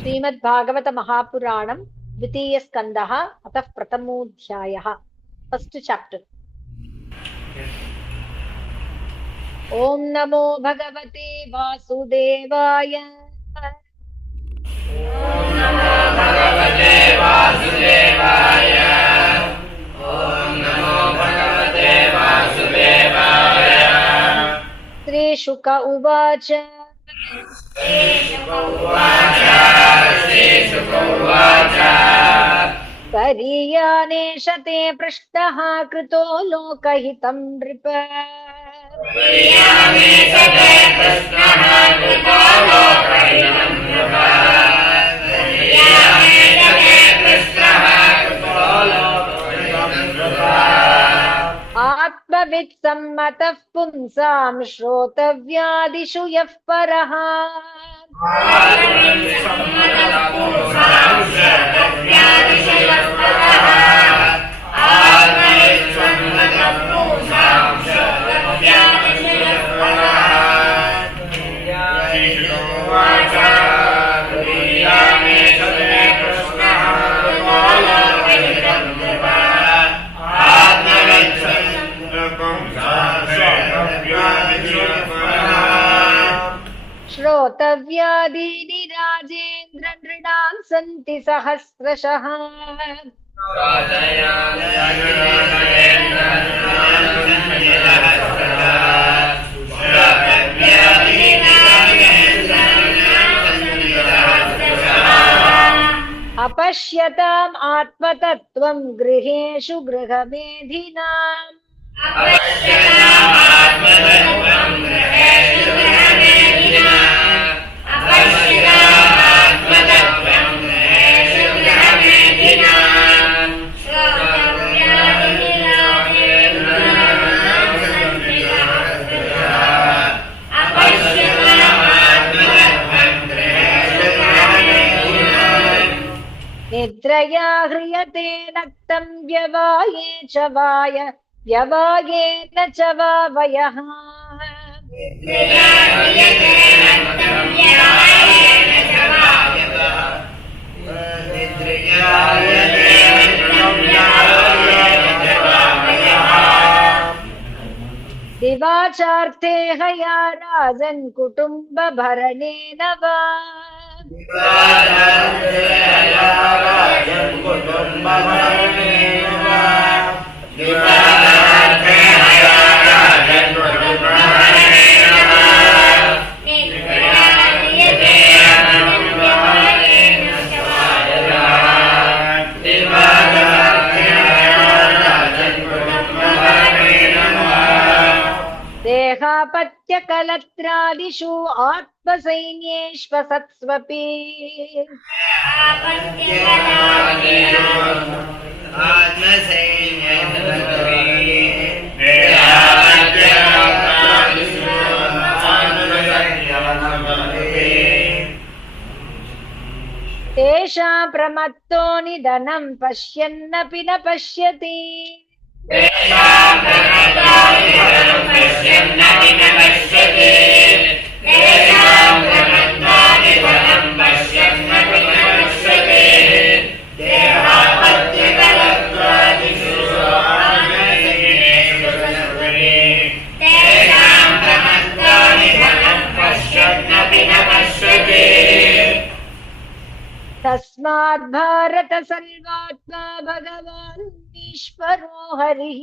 श्रीमद्भागवत महापुराणं द्वितीय स्कंदः अतः प्रथमोऽध्यायः first chapter. ओम नमो भगवते वासुदेवाय। ओम नमो भगवते वासुदेवाय। ओम नमो भगवते वासुदेवाय। श्री शुक उवाच। करीयानेश ते पृष्टः कृतो लोकहितं नृप। आत्मवित् सम्मतः पुंसां श्रोतव्यादिषु यः परः। श्रोतव्यादीनि राजेन्द्र नृणां सन्ति सहस्रशः। अपश्यताम् आत्मतत्त्वं गृहेषु गृहमेधिनाम्। निद्रया ह्रियते नक्तं व्यवाये च वाय व्यवायेन च वावयः। दिवाचार्थे हया राजन् कुटुम्बभरणेन वा। देहापत्यकलत्रादिषु आत्मसैन्येष्वसत्स्वपि। तेषां प्रमत्तो निधनं पश्यन्नपि न पश्यति। तस्माद् भारत सर्वात्मा भगवान् ईश्वरो हरिः।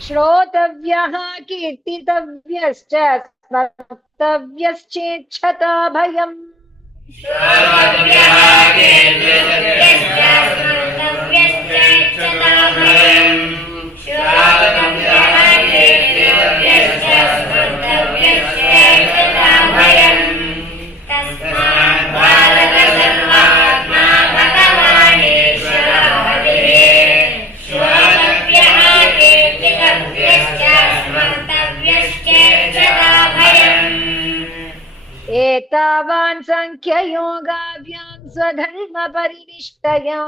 श्रोतव्यः कीर्तितव्यश्च स्मर्तव्यश्चेच्छता भयम्। एतावान् साङ्ख्ययोगाभ्यां स्वधर्म परिनिष्ठया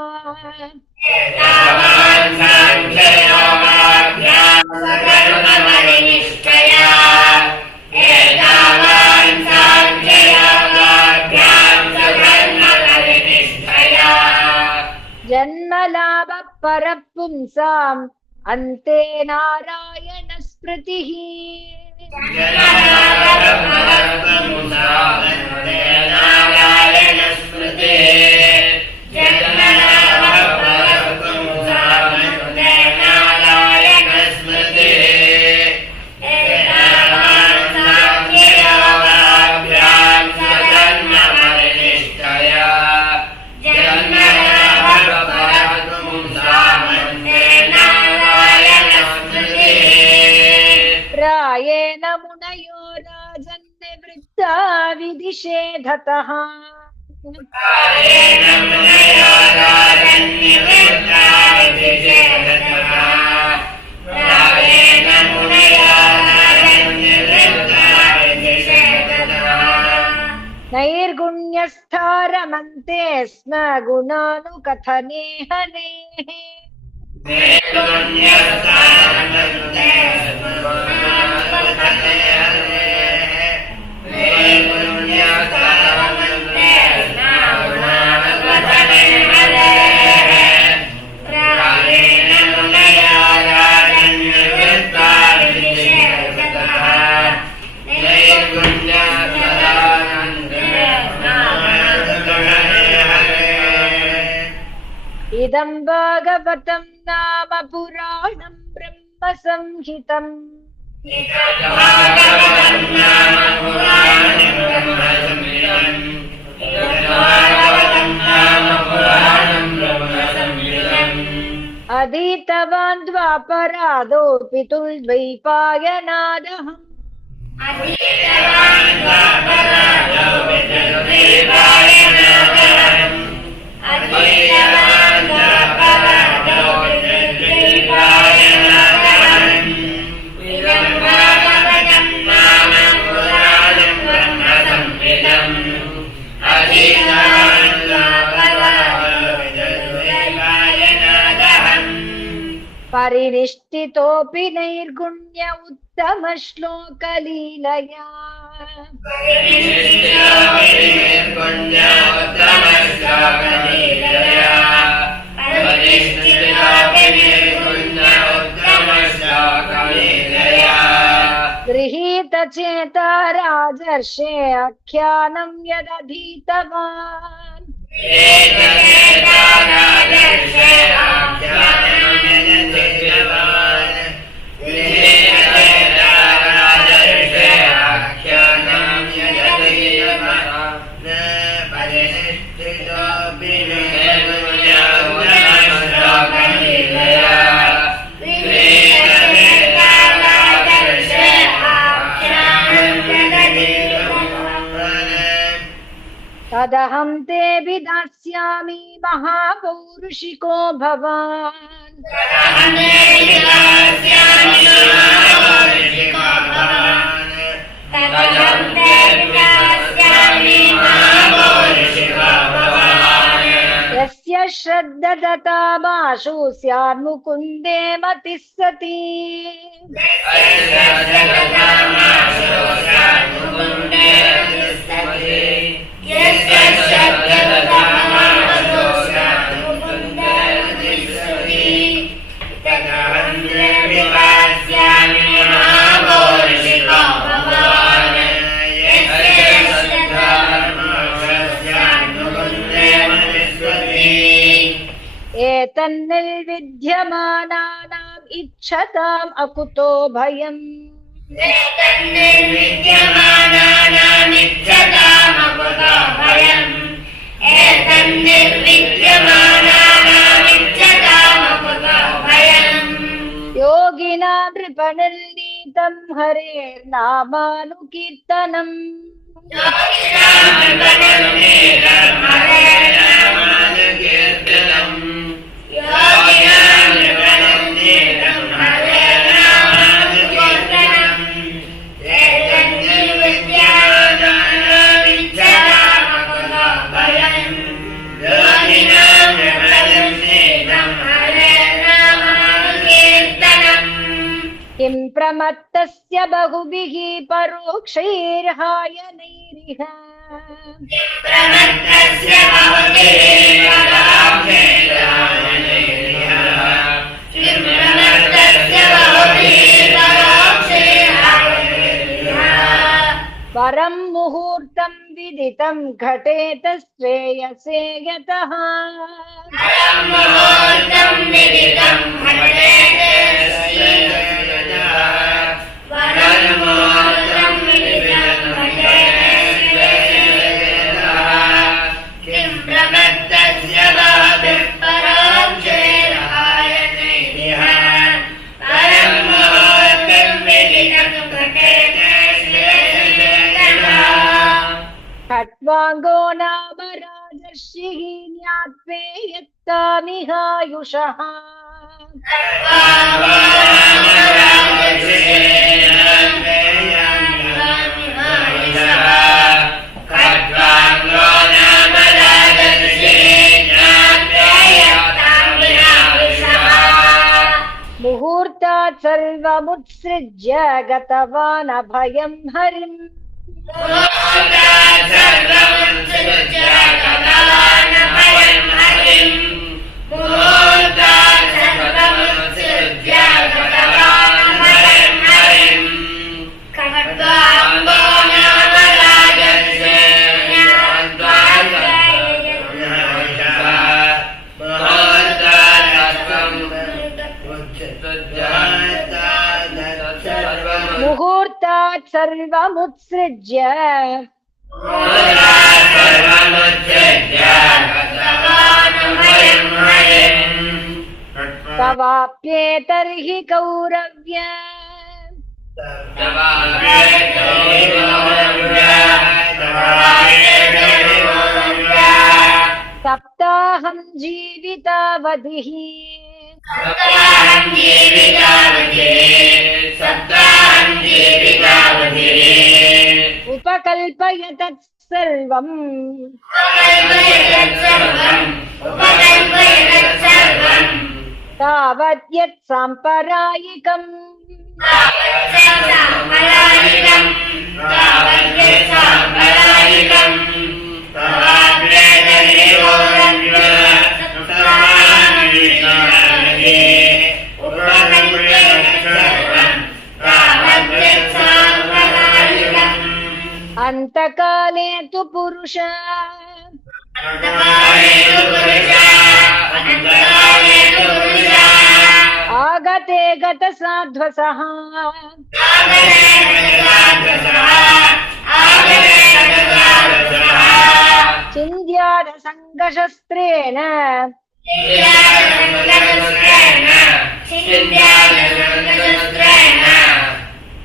जन्मलाभ परपुंसाम् अन्ते नारायण स्मृतिः प्रायेण मुनयो राजन्निवृत्ता विदिशेधतः नैर्गुण्यस्थारमन्ते स्म गुणानुकथने हरेः इदं भागवतं नाम पुराणं ब्रह्म संहितम् अधीतवान् द्वापरादो पितुर्द्वैपायनादहम् परिनिष्ठितोऽपि नैर्गुण्य उत्तम श्लोकलीलया गृहीत चेता राजर्षे आख्यानं यदधीतवान् तदहं ते विदास्यामि महापौरुषिको भवान् यस्य श्रद्धदतामाशु स्यान्मुकुन्दे मतिः सती एतन्निर्विद्यमानानाम् इच्छताम् अकुतो भयम् योगिना नृपनिर्नीतं हरेर्नामानुकीर्तनम् किं प्रमत्तस्य बहुभिः परोक्षैर्हायनैरिह प्रमत्तस्य बहुभिः परोक्षैर्हायनैरिह किं प्रमत्तस्य बहुभिः परोक्षैर्हायनैरिह परं मुहूर्तं विदितं घटेत श्रेयसे यतः परं मुहूर्तं विदितं घटेत श्रेयसे यतः परं मुहूर्तं विदितं घटेत श्रेयसे यतः किं प्रमत्तस्य बहुभिः परोक्षैर्हायनैरिह परं मुहूर्तं विदितं घटेत श्रेयसे यतः खट्वाङ्गो नाम राजर्षिः ज्ञात्वे यत्तामिहायुषः मुहूर्तात् सर्वमुत्सृज्य गतवान् अभयं हरिम् मुहूर्तात् सर्वमुत्सृज्य तवाप्येतर्हि कौरव्य सप्ताहं जीवितावधिः उपकल्पय तत्सर्वम् तावत् यत् साम्प्रदायिकम् अंतकाले तु पुरुष आगते गतसाध्वसः चिन्द्याद संगशस्त्रेण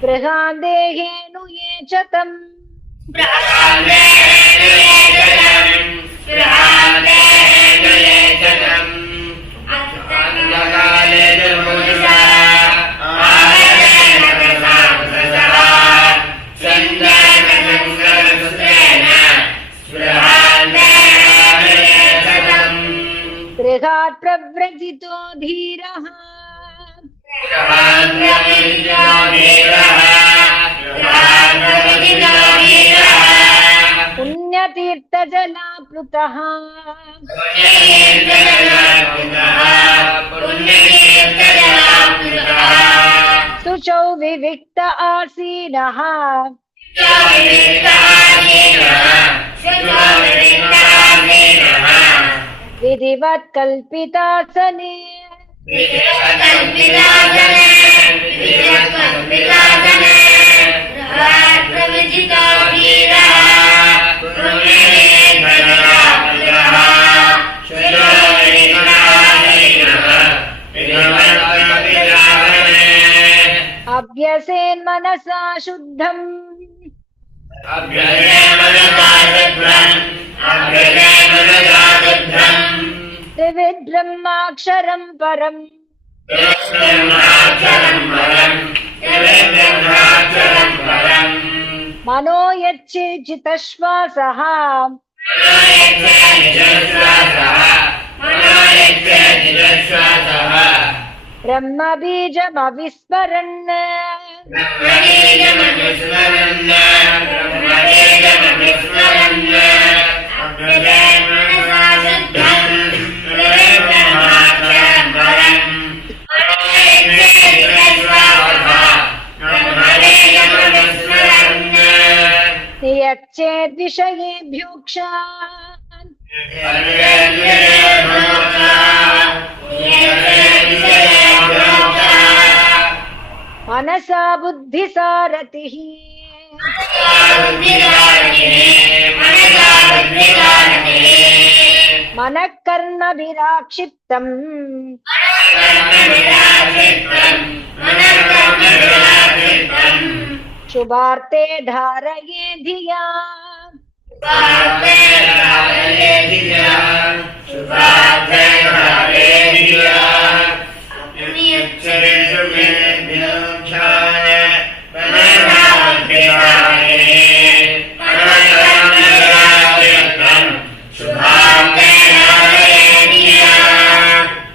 गृहान्देहेनु ये च तम् गृहात् प्रव्रजितो धीरः पुण्यतीर्थजलाप्लुतः शुचौ विविक्त आसीनः विधिवत् कल्पितासने अभ्यसेन् मनसा शुद्धम् त्रिविद्ब्रह्माक्षरं परम् मनो यच्चितश्वासः ब्रह्मबीजमविस्मरन् नियच्छेद्विषयेभ्योक्षान् मनसा बुद्धिसारथिः मनः कर्मभिराक्षिप्तम् शुभार्थे धारये धिया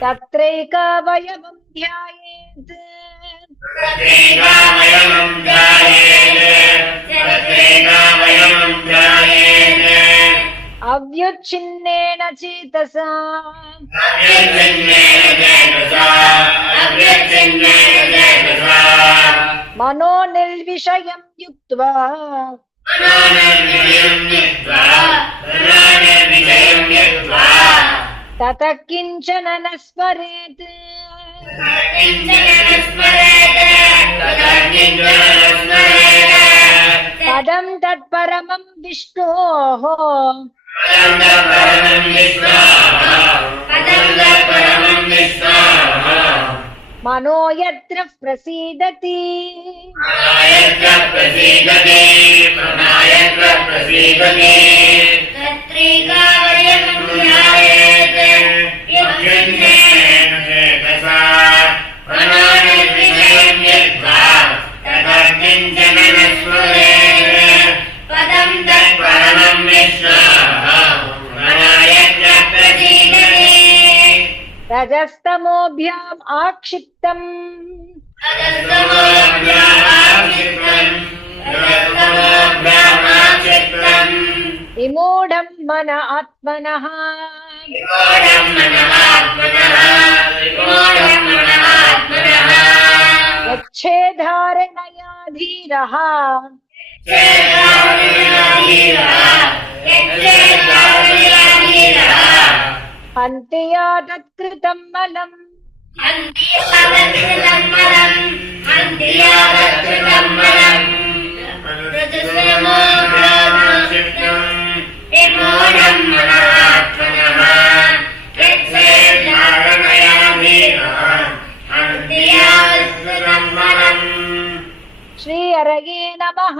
तत्रैकावयवं ध्यायेत् अव्युच्छिन्नेन चेतसा मनो निर्विषयं युक्त्वा ततः किञ्चन न स्मरेत् पदं तत्परमं विष्णोः मनो यत्र प्रसीदति रजस्तमोभ्याम् आक्षिप्तम् विमूढं मन आत्मनः यच्छेधारणया धीरः हन्ति यादत्कृतं मलम् श्री हरये नमः।